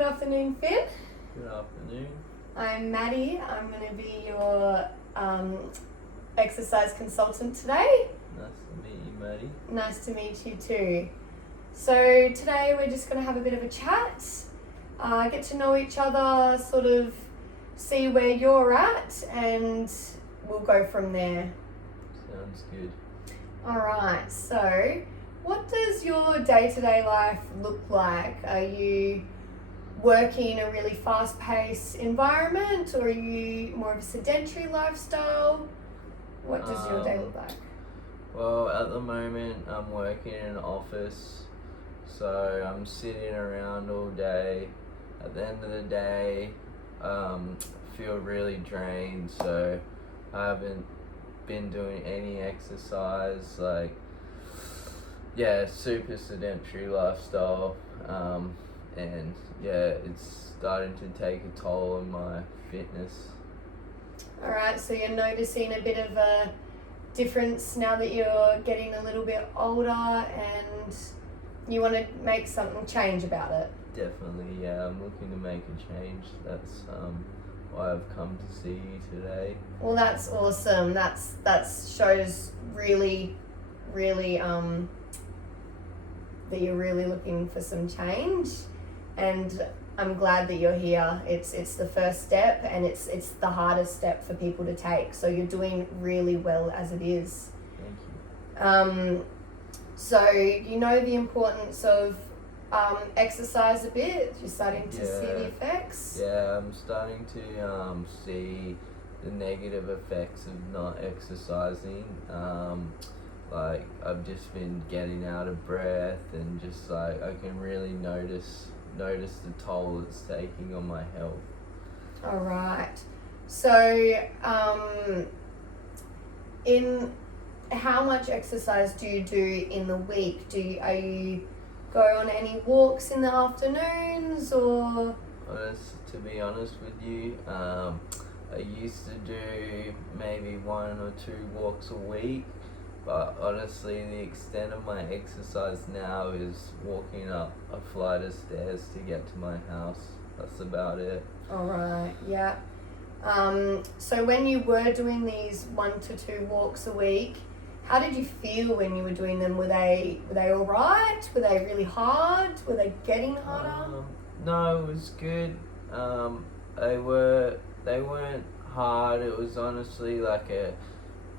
Good afternoon, Finn. Good afternoon. I'm Maddie. I'm going to be your exercise consultant today. Nice to meet you, Maddie. Nice to meet you too. So today we're just going to have a bit of a chat, get to know each other, sort of see where you're at, and we'll go from there. Sounds good. Alright, so what does your day-to-day life look like? Are you working in a really fast-paced environment, or are you more of a sedentary lifestyle? What does your day look like? Well, at the moment I'm working in an office, so I'm sitting around all day. At the end of the day, I feel really drained, so I haven't been doing any exercise, super sedentary lifestyle, and it's starting to take a toll on my fitness. Alright, so you're noticing a bit of a difference now that you're getting a little bit older and you want to make something change about it. Definitely, yeah, I'm looking to make a change. That's why I've come to see you today. Well, that's awesome. That shows really that you're really looking for some change, and I'm glad that you're here. It's the first step, and it's the hardest step for people to take. So you're doing really well as it is. Thank you. So you know the importance of exercise a bit. You're starting to see the effects. Yeah, I'm starting to see the negative effects of not exercising. I've just been getting out of breath, and just I can really notice the toll it's taking on my health. All right. So, in how much exercise do you do in the week? Are you go on any walks in the afternoons, or? To be honest with you, I used to do maybe 1 or 2 walks a week, but honestly the extent of my exercise now is walking up a flight of stairs to get to my house. That's about it. Alright, yeah. So when you were doing these 1 to 2 walks a week, how did you feel when you were doing them? Were they alright? Were they really hard? Were they getting harder? No, it was good. They weren't hard. It was honestly like a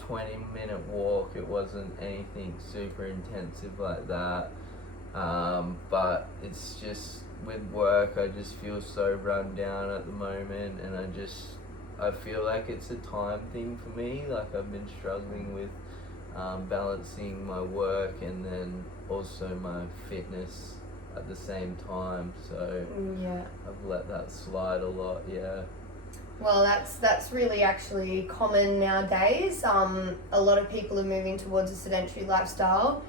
20-minute walk. It wasn't anything super intensive like that. But it's just with work, I just feel so run down at the moment, and I feel like it's a time thing for me. Like I've been struggling with balancing my work and then also my fitness at the same time, so yeah, I've let that slide a lot. Yeah. Well, that's really actually common nowadays. A lot of people are moving towards a sedentary lifestyle,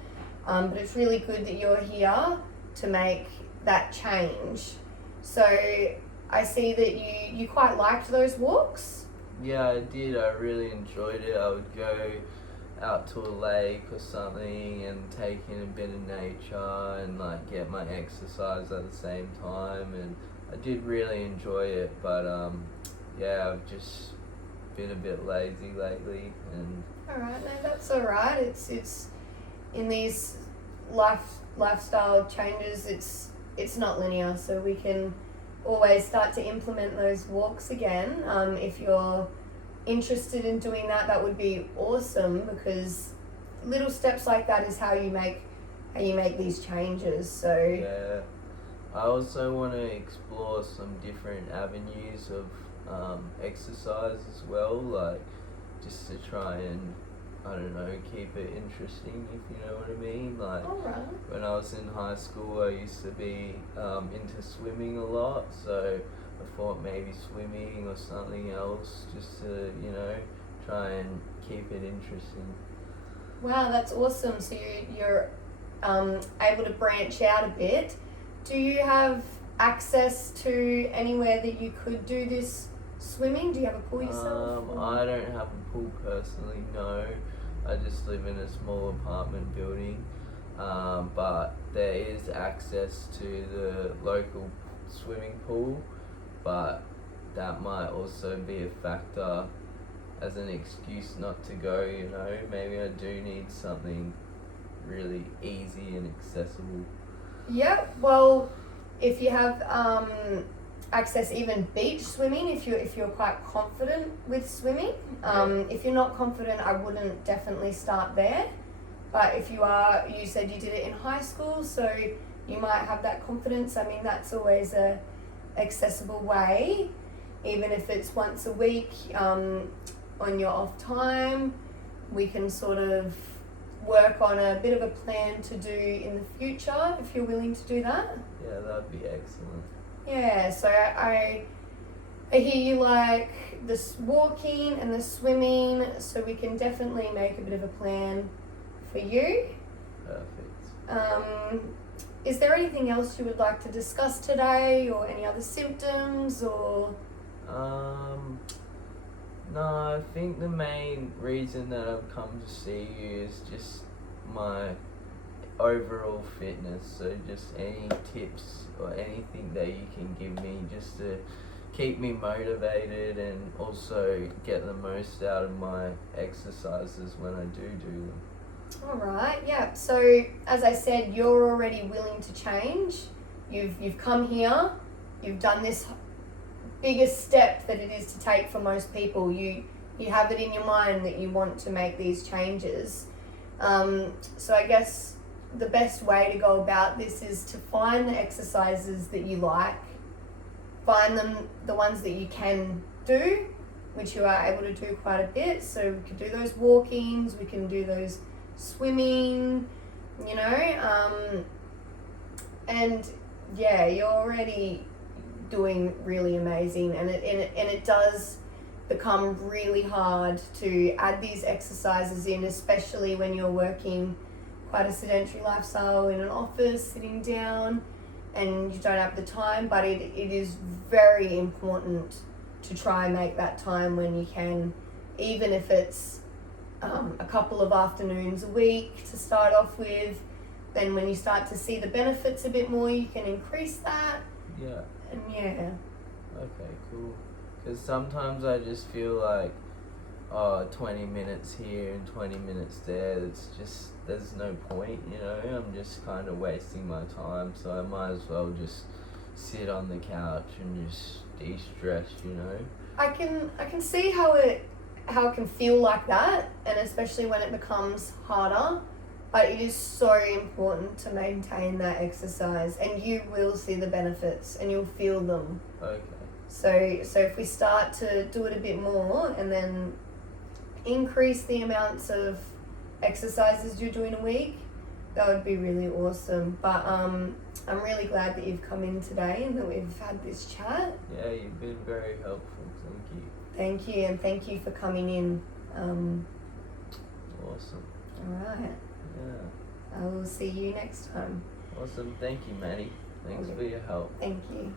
but it's really good that you're here to make that change. So I see that you quite liked those walks. Yeah, I did. I really enjoyed it. I would go out to a lake or something and take in a bit of nature and get my exercise at the same time, and I did really enjoy it, but I've just been a bit lazy lately. And alright, no, that's alright. It's in these lifestyle changes, it's not linear, so we can always start to implement those walks again. If you're interested in doing that would be awesome, because little steps like that is how you make these changes. So yeah, I also want to explore some different avenues of exercise as well, just to try and, I don't know, keep it interesting, if you know what I mean. alright. When I was in high school, I used to be into swimming a lot, so I thought maybe swimming or something else, just to, try and keep it interesting. Wow, that's awesome. So you're able to branch out a bit. Do you have access to anywhere that you could do this swimming? Do you have a pool yourself? I don't have a pool personally, no. I just live in a small apartment building, but there is access to the local swimming pool, but that might also be a factor as an excuse not to go, you know. Maybe I do need something really easy and accessible. Yeah, well, if you have access even beach swimming, if you're quite confident with swimming. If you're not confident, I wouldn't definitely start there. But if you are, you said you did it in high school, so you might have that confidence. I mean, that's always a accessible way, even if it's once a week on your off time. We can sort of work on a bit of a plan to do in the future if you're willing to do that. Yeah, that'd be excellent. Yeah, so I hear you like the walking and the swimming, so we can definitely make a bit of a plan for you. Perfect. Is there anything else you would like to discuss today, or any other symptoms, or? No, I think the main reason that I've come to see you is just my overall fitness. So just any tips or anything that you can give me just to keep me motivated and also get the most out of my exercises when I do them. Alright, yeah. So as I said, you're already willing to change. You've come here, you've done this biggest step that it is to take for most people. You have it in your mind that you want to make these changes. So I guess the best way to go about this is to find the exercises that you like, find them, the ones that you can do, which you are able to do quite a bit. So we can do those walkings, we can do those swimming, you know, and yeah, you're already doing really amazing, and it does become really hard to add these exercises in, especially when you're working quite a sedentary lifestyle in an office, sitting down, and you don't have the time. But it is very important to try and make that time when you can, even if it's a couple of afternoons a week to start off with. Then when you start to see the benefits a bit more, you can increase that. Yeah. And yeah. Okay, cool. Because sometimes I just feel like, 20 minutes here and 20 minutes there, it's just, there's no point, you know? I'm just kind of wasting my time, so I might as well just sit on the couch and just de-stress, you know? I can see how it can feel like that, and especially when it becomes harder. But it is so important to maintain that exercise, and you will see the benefits and you'll feel them. Okay. So if we start to do it a bit more and then increase the amounts of exercises you're doing a week, that would be really awesome. But I'm really glad that you've come in today and that we've had this chat. Yeah, you've been very helpful. Thank you. Thank you, and thank you for coming in. Awesome. Alright. Yeah. I will see you next time. Awesome. Thank you, Maddie. Thanks for your help. Thank you.